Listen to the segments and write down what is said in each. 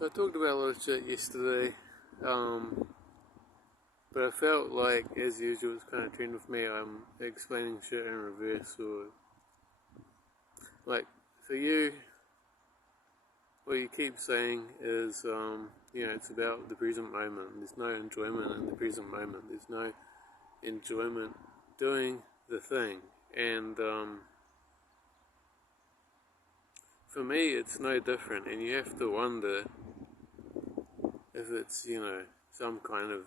So I talked about a lot of shit yesterday, but I felt like, as usual, it's kind of trend with me, I'm explaining shit in reverse, or, like, for you, what you keep saying is, it's about the present moment. There's no enjoyment in the present moment. There's no enjoyment doing the thing. And, for me, it's no different, and you have to wonder if it's, some kind of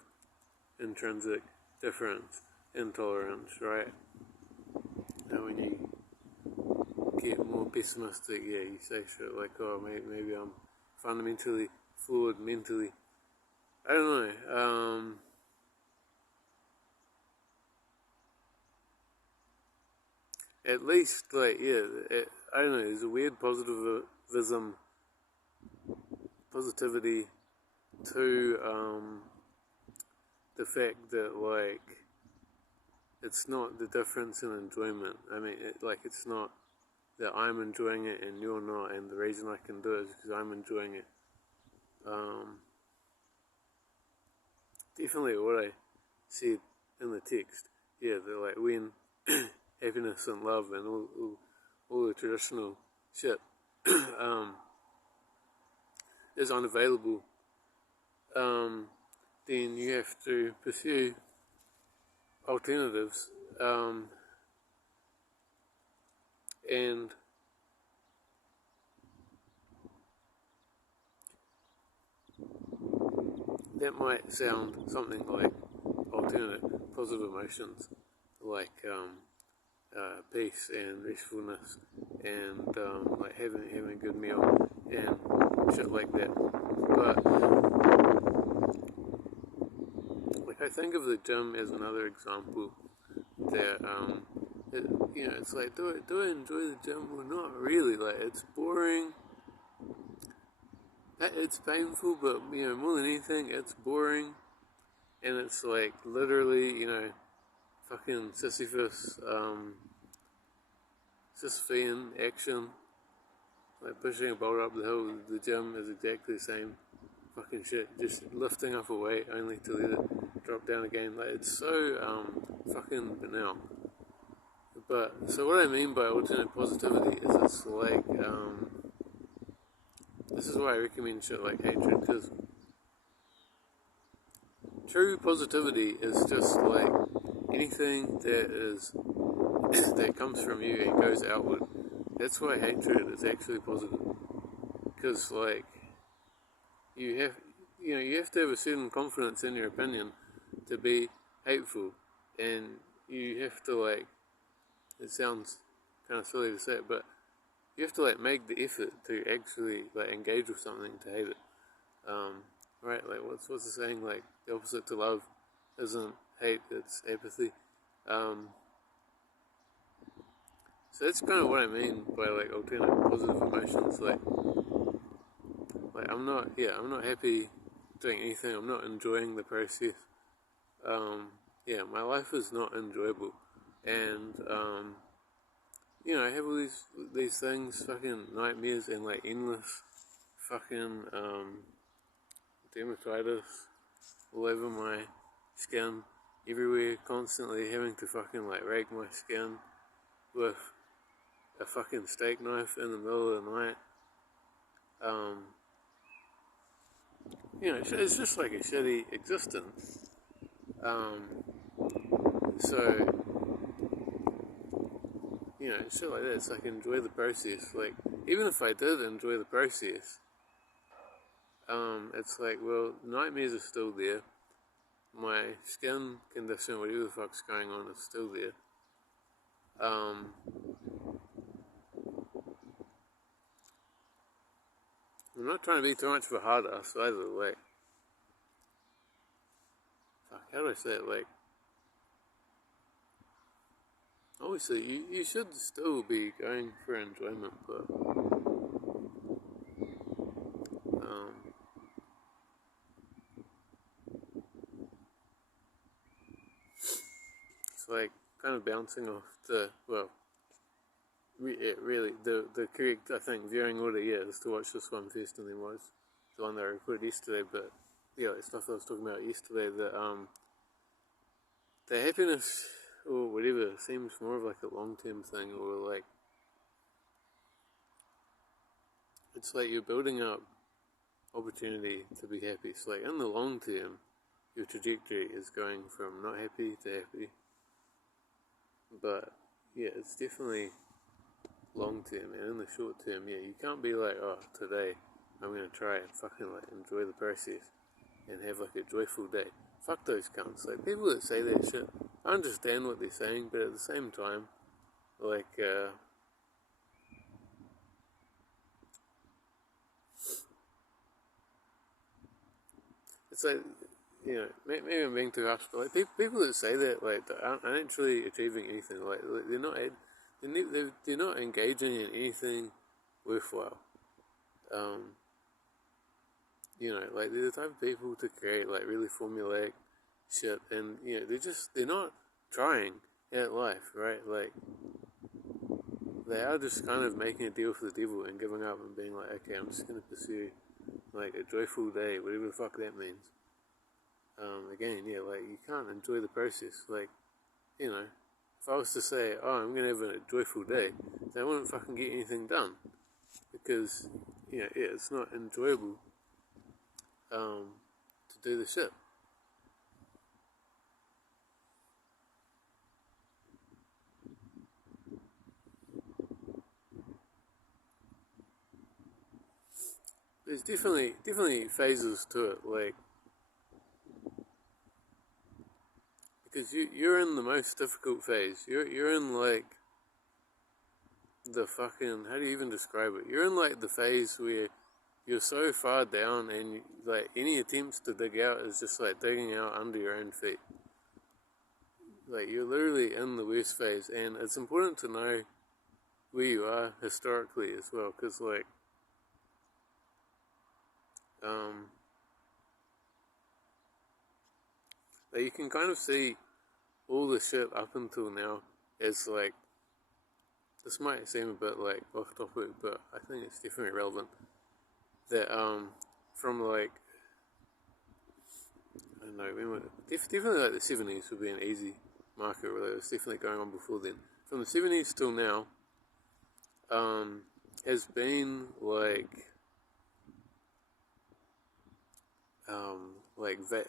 intrinsic difference, intolerance, right? And when you get more pessimistic, you say shit like, oh, maybe I'm fundamentally flawed mentally. I don't know. At least, I don't know, there's a weird positivity to the fact that, it's not the difference in enjoyment. I mean, it's not that I'm enjoying it and you're not, and the reason I can do it is because I'm enjoying it. Definitely what I said in the text. Yeah, that when happiness and love and all the traditional shit is unavailable, then you have to pursue alternatives, and that might sound something like alternate positive emotions, like peace and restfulness, and like having a good meal and shit like that. But I think of the gym as another example that it's like, do I enjoy the gym or not really? Like, it's boring. It's painful, but more than anything, it's boring, and it's like literally, fucking Sisyphean action, like pushing a boulder up the hill. The gym is exactly the same fucking shit, just lifting up a weight only to let it drop down again. Like, it's so fucking banal. But so what I mean by alternate positivity is it's like this is why I recommend shit like hatred, because true positivity is just like anything that comes from you and goes outward. That's why hatred is actually positive, because you have to have a certain confidence in your opinion to be hateful, and you have to it sounds kind of silly to say it, but you have to make the effort to actually engage with something to hate it. Right? Like, what's the saying? Like, the opposite to love isn't hate, it's apathy. So that's kind of what I mean by alternate positive emotions. I'm not happy doing anything. I'm not enjoying the process. My life is not enjoyable, and I have all these things, fucking nightmares, and endless fucking dermatitis all over my skin, everywhere, constantly having to fucking rake my skin with a fucking steak knife in the middle of the night. It's just like a shitty existence. So, shit like that, it's enjoy the process. Even if I did enjoy the process, it's well, nightmares are still there. My skin condition, whatever the fuck's going on, is still there. I'm not trying to be too much of a hard ass either, how do I say it, obviously you should still be going for enjoyment, but, it's kind of bouncing off really, the correct, I think, viewing order, is to watch this one first and then watch the one that I recorded yesterday, but yeah, like stuff I was talking about yesterday, that the happiness or whatever seems more of like a long-term thing, or like it's like you're building up opportunity to be happy. So like in the long term, your trajectory is going from not happy to happy. But yeah, it's definitely long term, and in the short term, yeah, you can't be like, oh, today I'm gonna try and fucking like enjoy the process and have like a joyful day. Fuck those cunts. Like people that say that shit, I understand what they're saying, but at the same time, like it's like, you know, maybe I'm being too harsh, but like people that say that like aren't actually achieving anything. Like they're not they're not engaging in anything worthwhile. Um, you know, like they're the type of people to create like really formulaic shit, and you know they're not trying at life, right? Like they are just kind of making a deal for the devil and giving up and being like, okay, I'm just gonna pursue like a joyful day, whatever the fuck that means. Again, yeah, like you can't enjoy the process. Like, you know, if I was to say, oh, I'm gonna have a joyful day, then I wouldn't fucking get anything done because, you know, yeah, it's not enjoyable to do the shit. There's definitely phases to it, like because you're in the most difficult phase. You're in like the fucking, how do you even describe it? You're in like the phase where you're so far down and like any attempts to dig out is just like digging out under your own feet. Like you're literally in the worst phase, and it's important to know where you are historically as well, because um, like you can kind of see all the shit up until now as like, this might seem a bit like off topic, but I think it's definitely relevant. That from like, I don't know, definitely like the 70s would be an easy marker, although it was definitely going on before then. From the 70s till now, has been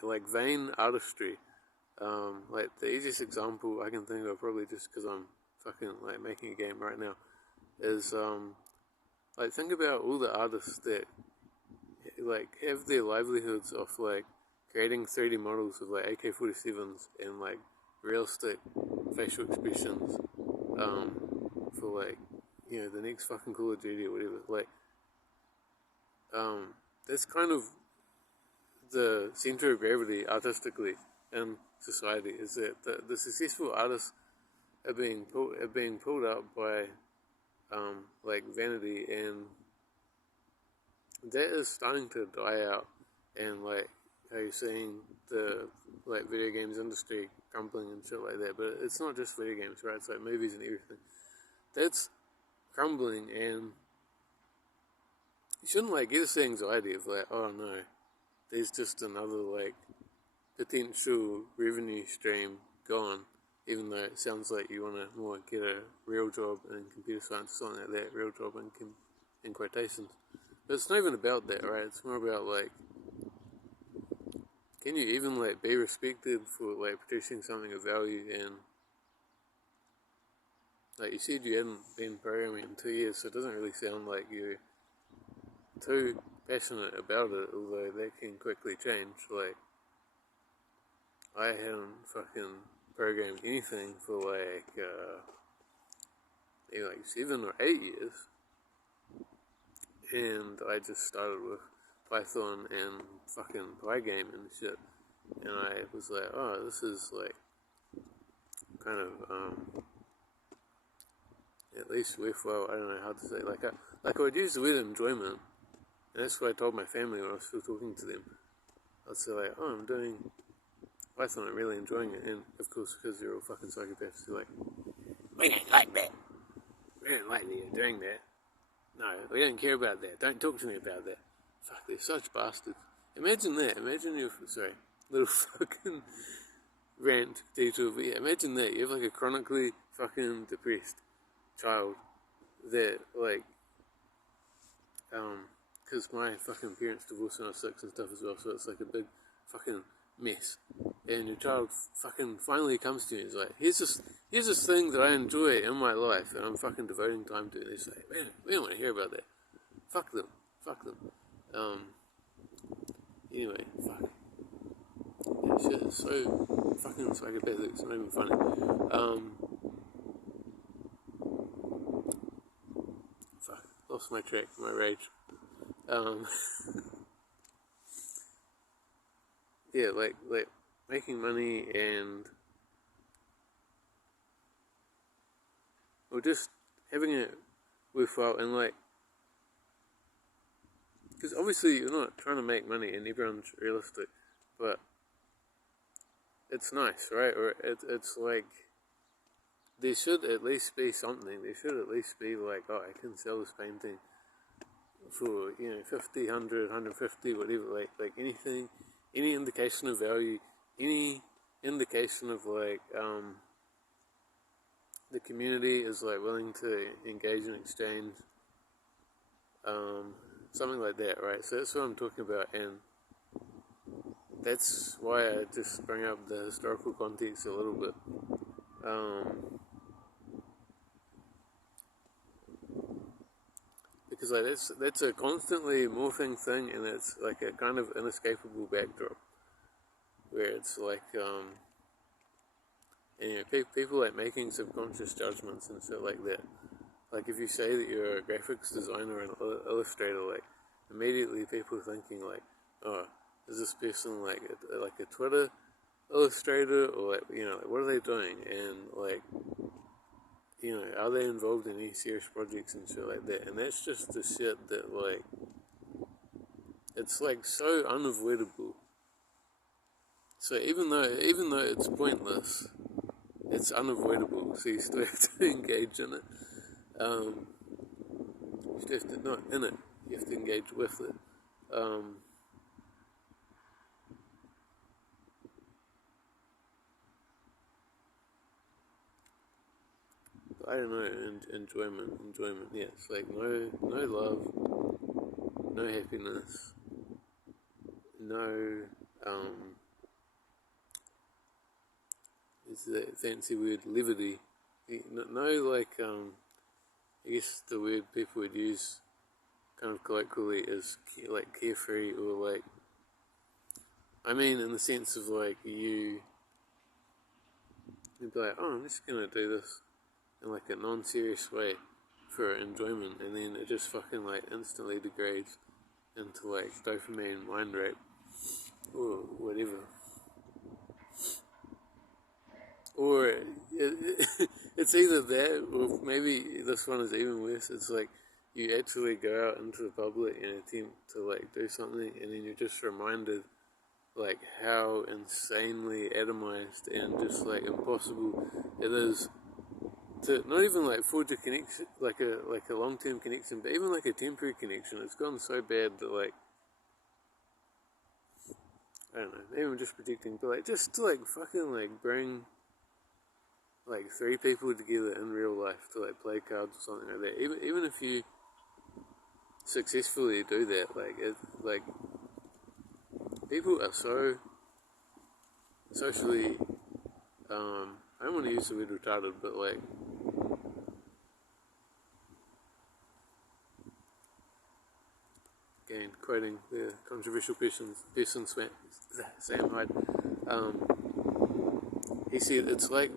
like vain artistry. Like the easiest example I can think of, probably just because I'm fucking like making a game right now, is like think about all the artists that like have their livelihoods off like creating 3D models of like AK-47s and like realistic facial expressions for like, you know, the next fucking Call of Duty or whatever. Like that's kind of the center of gravity artistically in society, is that the successful artists are being pulled up by like vanity, and that is starting to die out. And like how you're seeing the like video games industry crumbling and shit like that, but it's not just video games, right? It's like movies and everything that's crumbling, and you shouldn't like get this anxiety of like, oh no, there's just another like potential revenue stream gone, even though it sounds like you want to more get a real job in computer science or something like that, real job in quotations. But it's not even about that, right? It's more about like, can you even like be respected for like producing something of value? And like you said, you haven't been programming in 2 years, so it doesn't really sound like you're too passionate about it, although that can quickly change. Like I haven't fucking programmed anything for like maybe like 7 or 8 years, and I just started with Python and fucking Pygame and shit, and I was like, oh, this is like kind of at least worthwhile. I don't know how to say, like I would use the word enjoyment, and that's what I told my family when I was still talking to them. I'd say like, oh, I'm doing Python, I'm really enjoying it, and of course because they're all fucking psychopaths, they're like, we don't like that. We don't like that you're doing that. No, we don't care about that. Don't talk to me about that. fuck, they're such bastards. Imagine that. Imagine your, sorry, little fucking rant detour. But yeah, imagine that. You have like a chronically fucking depressed child that, like, because my fucking parents divorced when I was 6 and stuff as well, so it's like a big fucking mess. And your child fucking finally comes to you and is like, here's this thing that I enjoy in my life that I'm fucking devoting time to. And they say, man, we don't want to hear about that. Fuck them. Anyway, fuck. That shit is so fucking psychopathic, it's not even funny. Fuck, lost my track, my rage. Yeah, like making money and, or just having it worthwhile, and like, because obviously you're not trying to make money and everyone's realistic, but it's nice, right? Or it's like, there should at least be something. There should at least be like, oh, I can sell this painting for, 50, 100, 150, whatever, like anything, any indication of value, any indication of like, the community is like willing to engage in exchange, something like that, right? So that's what I'm talking about, and that's why I just bring up the historical context a little bit. Because like that's a constantly morphing thing, and it's like a kind of inescapable backdrop where it's like, and people like making subconscious judgments and shit like that. Like if you say that you're a graphics designer and illustrator, like immediately people thinking like, oh, is this person like a Twitter illustrator, or like, like what are they doing, and like, are they involved in any serious projects and shit like that? And that's just the shit that like, it's like so unavoidable. So even though it's pointless, it's unavoidable. So you still have to engage in it. You still have to, not in it. You have to engage with it. I don't know, enjoyment, yeah, it's like no love, no happiness, no, is that fancy word, levity, no, like, I guess the word people would use kind of colloquially is like carefree, or like, I mean in the sense of like you'd be like, oh, I'm just gonna do this in like a non-serious way for enjoyment, and then it just fucking like instantly degrades into like dopamine mind rape or whatever. Or it's either that, or maybe this one is even worse. It's like you actually go out into the public and attempt to like do something, and then you're just reminded like how insanely atomized and just like impossible it is to not even like forge a connection, like a long-term connection, but even like a temporary connection. It's gone so bad that like, I don't know, not even just protecting, but like just to like fucking like bring like 3 people together in real life to like play cards or something like that. Even if you successfully do that, like it, like people are so socially, I don't want to use the word retarded, but like, again, quoting the controversial person Sam Hyde, he said it's like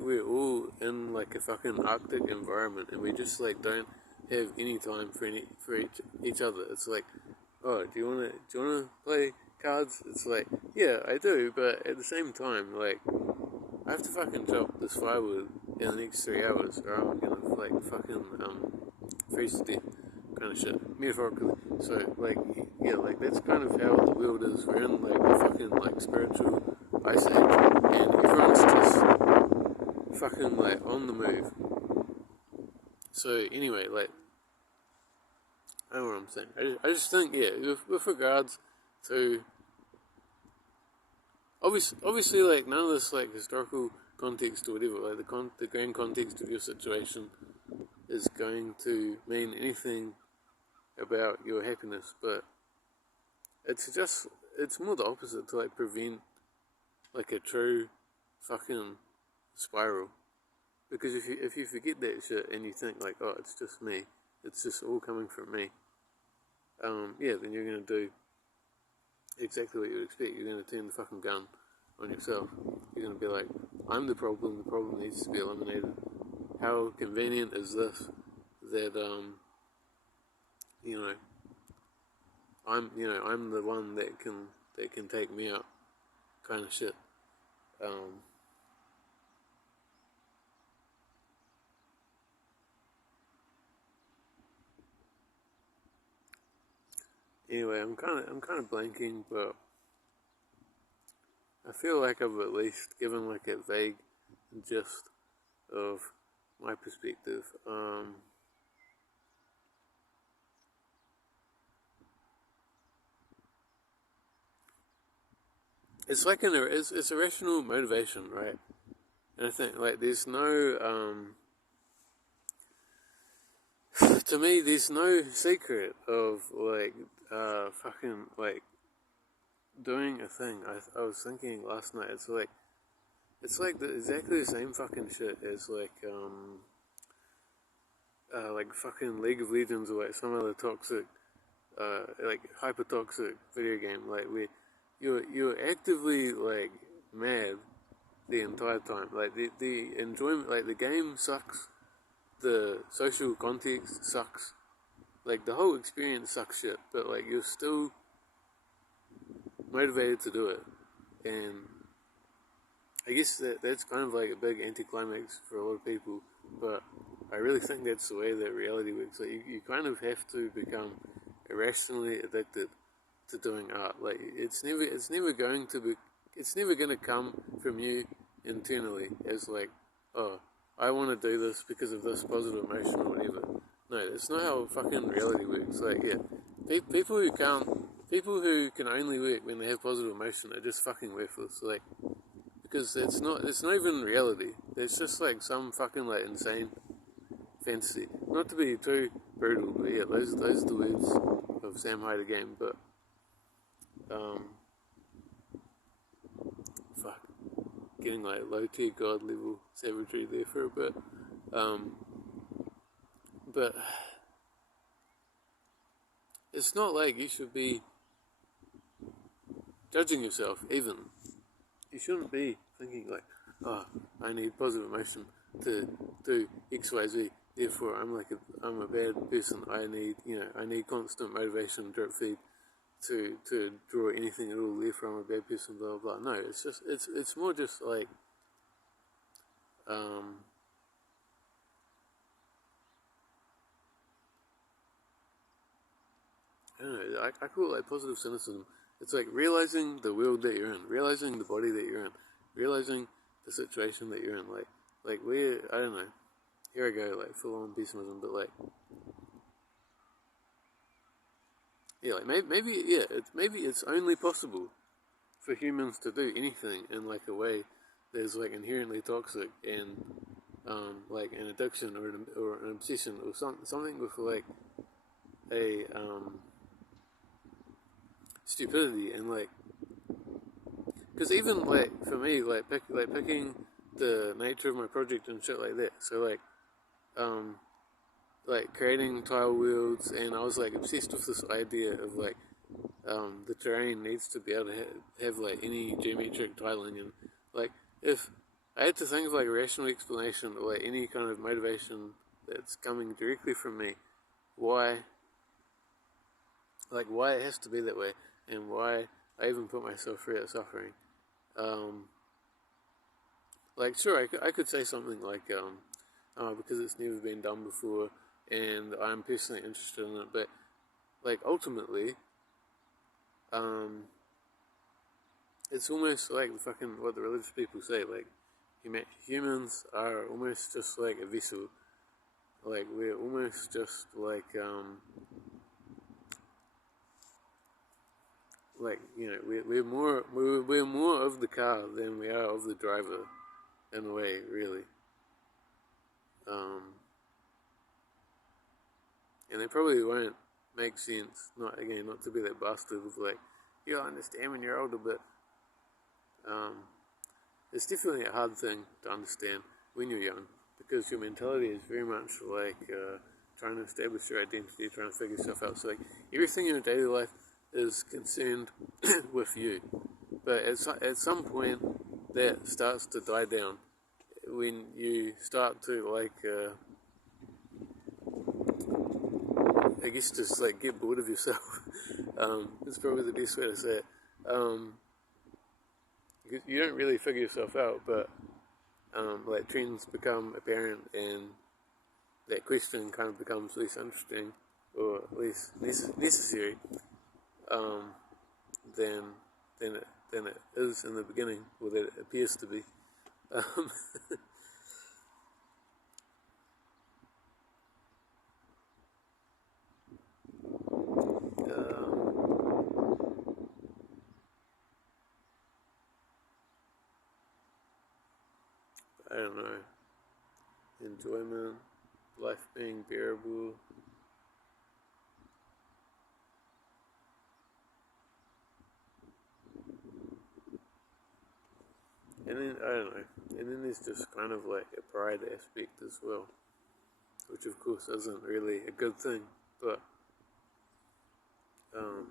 we're all in like a fucking Arctic environment, and we just like don't have any time for each other. It's like, oh, do you wanna play cards? It's like, yeah, I do, but at the same time, like, I have to fucking chop this firewood in the next 3 hours, or I'm gonna like fucking freeze to death, kind of shit, metaphorically. So like, yeah, like that's kind of how the world is. We're in like a fucking like spiritual ice age, and everyone's just fucking like on the move. So anyway, like, I don't what I'm saying. I just think, yeah, with regards to obviously, like, none of this, like, historical context or whatever, like, the grand context of your situation is going to mean anything about your happiness, but it's more the opposite to, like, prevent, like, a true fucking spiral. Because if you forget that shit and you think, like, oh, it's just me, it's just all coming from me, yeah, then you're going to do exactly what you would expect. You're going to turn the fucking gun on yourself. You're going to be like, I'm the problem needs to be eliminated. How convenient is this that, you know, I'm the one that can take me out, kind of shit. Anyway, I'm kind of blanking, but I feel like I've at least given like a vague gist of my perspective. It's like it's a rational motivation, right? And I think like there's no to me there's no secret of like fucking like doing a thing. I was thinking last night. It's like exactly the same fucking shit as like fucking League of Legends or like some other toxic like hyper toxic video game, like where you're actively like mad the entire time. Like the enjoyment, like the game sucks, the social context sucks, like the whole experience sucks shit. But like you're still motivated to do it, and I guess that's kind of like a big anticlimax for a lot of people. But I really think that's the way that reality works. Like you kind of have to become irrationally addicted to doing art. Like it's never going to be, it's never going to come from you internally as like, oh, I want to do this because of this positive emotion or whatever. No, it's not how fucking reality works. Like, yeah, people who can only work when they have positive emotion are just fucking worthless. Like, because it's not even reality. It's just like some fucking like insane fantasy. Not to be too brutal, but yeah, those are the words of Sam Hyde again. But fuck, getting like low tier god level savagery there for a bit. But it's not like you should be judging yourself. Even you shouldn't be thinking like, oh, I need positive emotion to do X, Y, Z. Therefore, I'm a bad person. I need constant motivation, drip feed to draw anything at all. Therefore, I'm a bad person. Blah blah blah. No, it's more just like I don't know. I call it like positive cynicism. It's like realizing the world that you're in, realizing the body that you're in, realizing the situation that you're in. Like where I don't know. Here I go, like full on pessimism, but like yeah, like maybe it's only possible for humans to do anything in like a way that's like inherently toxic and like an addiction or an obsession or something with like a stupidity and like because even like for me like picking the nature of my project and shit like that, so um like creating tile worlds, and I was like obsessed with this idea of like the terrain needs to be able to have like any geometric tiling, and like if I had to think of like a rational explanation or like any kind of motivation that's coming directly from me, why why it has to be that way, and why I even put myself through that suffering. Um, like sure, I could say something like oh, because it's never been done before, and I'm personally interested in it, but like ultimately, um, it's almost like the fucking what the religious people say, like humans are almost just like a vessel, like we're almost just like like, you know, we're more of the car than we are of the driver, in a way, really. Um, and it probably won't make sense. Not to be that bastard of like, you'll understand when you're older, but um, it's definitely a hard thing to understand when you're young, because your mentality is very much like trying to establish your identity, trying to figure yourself out. So like everything in your daily life is concerned with you, but at some point that starts to die down when you start to like I guess just like get bored of yourself. That's probably the best way to say it. Um, you don't really figure yourself out, but like trends become apparent, and that question kind of becomes less interesting, or less necessary, um, than than it is in the beginning, or that it appears to be. Um, I don't know. Enjoyment, life being bearable. And then, I don't know. And then there's just kind of like a pride aspect as well, which of course isn't really a good thing, but um,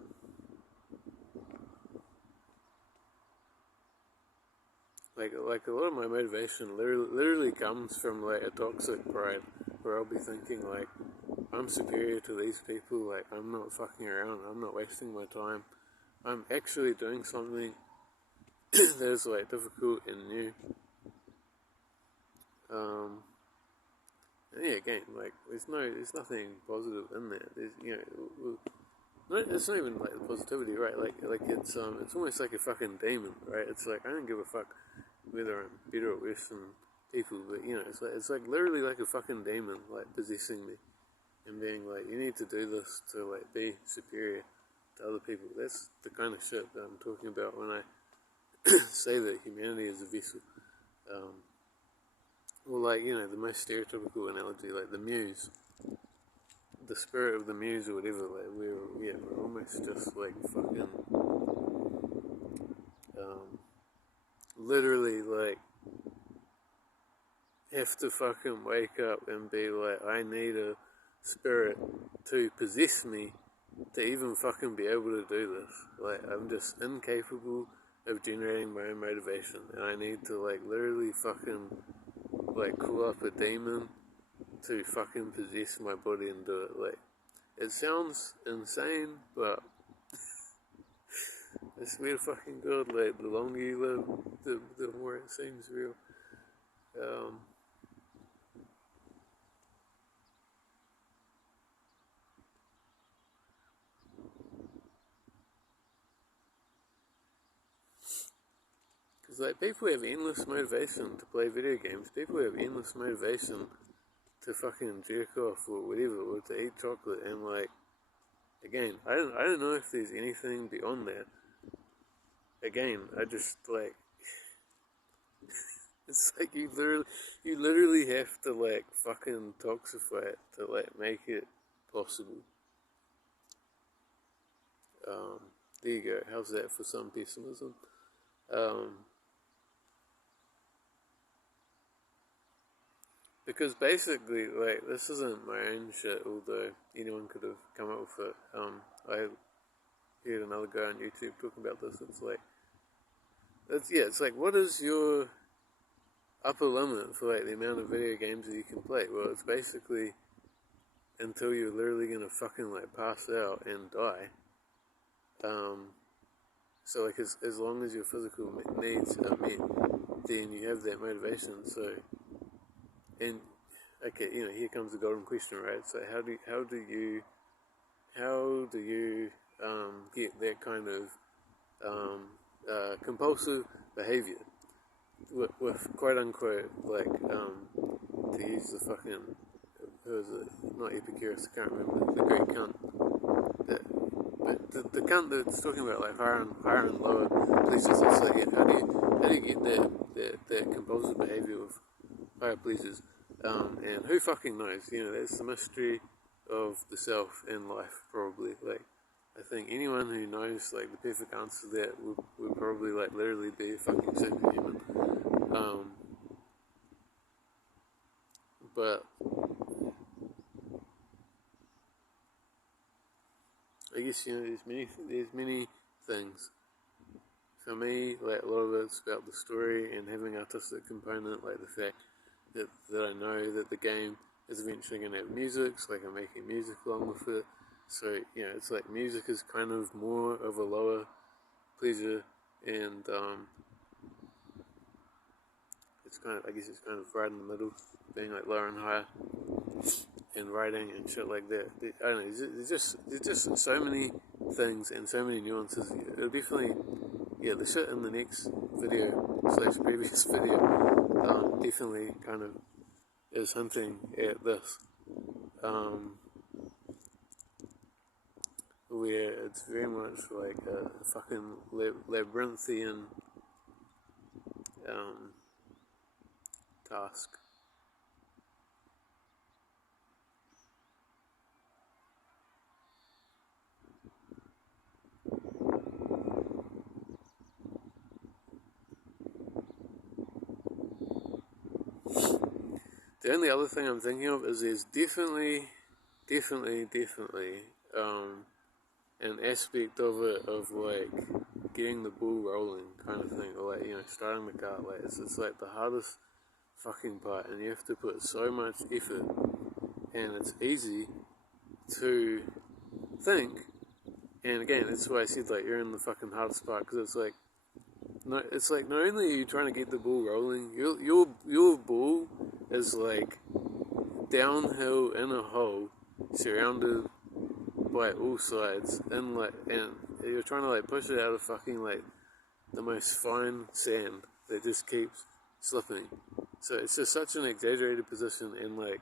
like a lot of my motivation literally comes from like a toxic pride, where I'll be thinking like, I'm superior to these people, like I'm not fucking around, I'm not wasting my time, I'm actually doing something that is like difficult and new. Um, and yeah, again, like there's nothing positive in that. There's, you know, it's not even like the positivity, right? Like it's almost like a fucking demon, right? It's like I don't give a fuck whether I'm better or worse than people, but you know, it's like literally like a fucking demon, like possessing me and being like, you need to do this to like be superior to other people. That's the kind of shit that I'm talking about when I say that humanity is a vessel. Um, or like, you know, the most stereotypical analogy, like the muse, the spirit of the muse or whatever. Like we're almost just like fucking, um, literally like have to fucking wake up and be like, I need a spirit to possess me to even fucking be able to do this. Like, I'm just incapable of generating my own motivation, and I need to, like, literally fucking, like, call up a demon to fucking possess my body and do it. Like, it sounds insane, but I swear to fucking God, like, the longer you live, the more it seems real. Um, Because, like, people have endless motivation to play video games. People have endless motivation to fucking jerk off or whatever, or to eat chocolate. And, like, again, I don't know if there's anything beyond that. Again, I just, like, it's like you literally have to, like, fucking toxify it to, like, make it possible. Um, there you go. How's that for some pessimism? Um, Because basically, like, this isn't my own shit, although anyone could have come up with it. I heard another guy on YouTube talking about this. It's like, what is your upper limit for, like, the amount of video games that you can play? Well, it's basically until you're literally gonna fucking, like, pass out and die. Um, so, like, as long as your physical needs are met, then you have that motivation, so, and okay, you know, here comes the golden question, right? So how do you get that kind of compulsive behavior with quote unquote, like, to use the fucking, who is it? Not Epicurus, I can't remember, the Greek cunt that But the cunt that's talking about like higher and lower pleasures, it's like, yeah, how do you get that compulsive behaviour of higher pleasures? And who fucking knows? You know, that's the mystery of the self in life, probably. Like, I think anyone who knows like the perfect answer to that would probably like literally be a fucking superhuman. Um, but I guess, you know, there's many things. For me, like a lot of it's about the story and having artistic component, like the fact that I know that the game is eventually going to have music, so like I'm making music along with it. So, you know, it's like music is kind of more of a lower pleasure, and it's kind of, I guess it's kind of right in the middle, being like lower and higher, and writing and shit like that. I don't know, there's just so many things and so many nuances. It'll definitely, yeah, the shit in the next video slash previous video definitely kind of is hinting at this, um, where it's very much like a fucking labyrinthian um, task. The only other thing I'm thinking of is there's definitely an aspect of it of like getting the ball rolling kind of thing, or like, you know, starting the car. Like it's like the hardest fucking part, and you have to put so much effort, and it's easy to think. And again, that's why I said like you're in the fucking hardest part, because it's like no, it's like not only are you trying to get the ball rolling, your ball is like downhill in a hole, surrounded by all sides, and like, and you're trying to like push it out of fucking like the most fine sand that just keeps slipping. So it's just such an exaggerated position, and like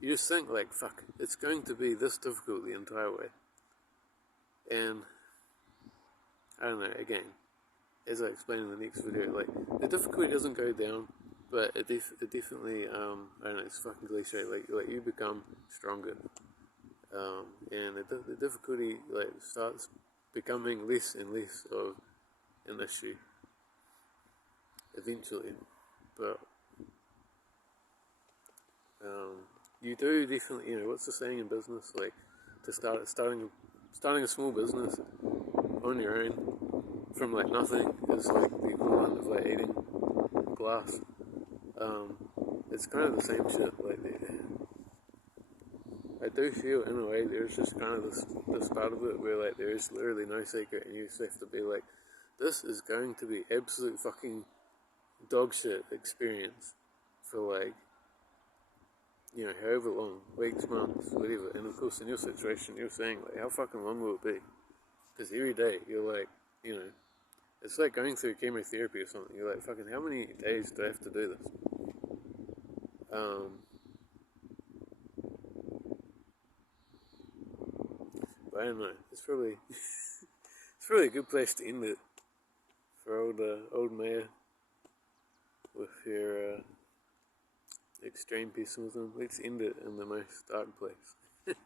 you just think like, fuck, it's going to be this difficult the entire way. And I don't know, again, as I explain in the next video, like the difficulty doesn't go down, but it definitely, I don't know, it's fucking cliche. Like you become stronger, and the difficulty like starts becoming less and less of an issue eventually. But you do definitely, you know, what's the saying in business? Like to starting a small business on your own from like nothing is like the equivalent of like eating glass. Um, it's kind of the same shit. Like I do feel in a way there's just kind of this part of it where like there is literally no secret, and you just have to be like, this is going to be absolute fucking dog shit experience for like, you know, however long, weeks, months, whatever. And of course, in your situation, you're saying like, how fucking long will it be? Because every day you're like, you know, it's like going through chemotherapy or something. You're like, fucking, how many days do I have to do this? But I don't know. It's probably it's probably a good place to end it for old Maya with your extreme pessimism. Let's end it in the most dark place.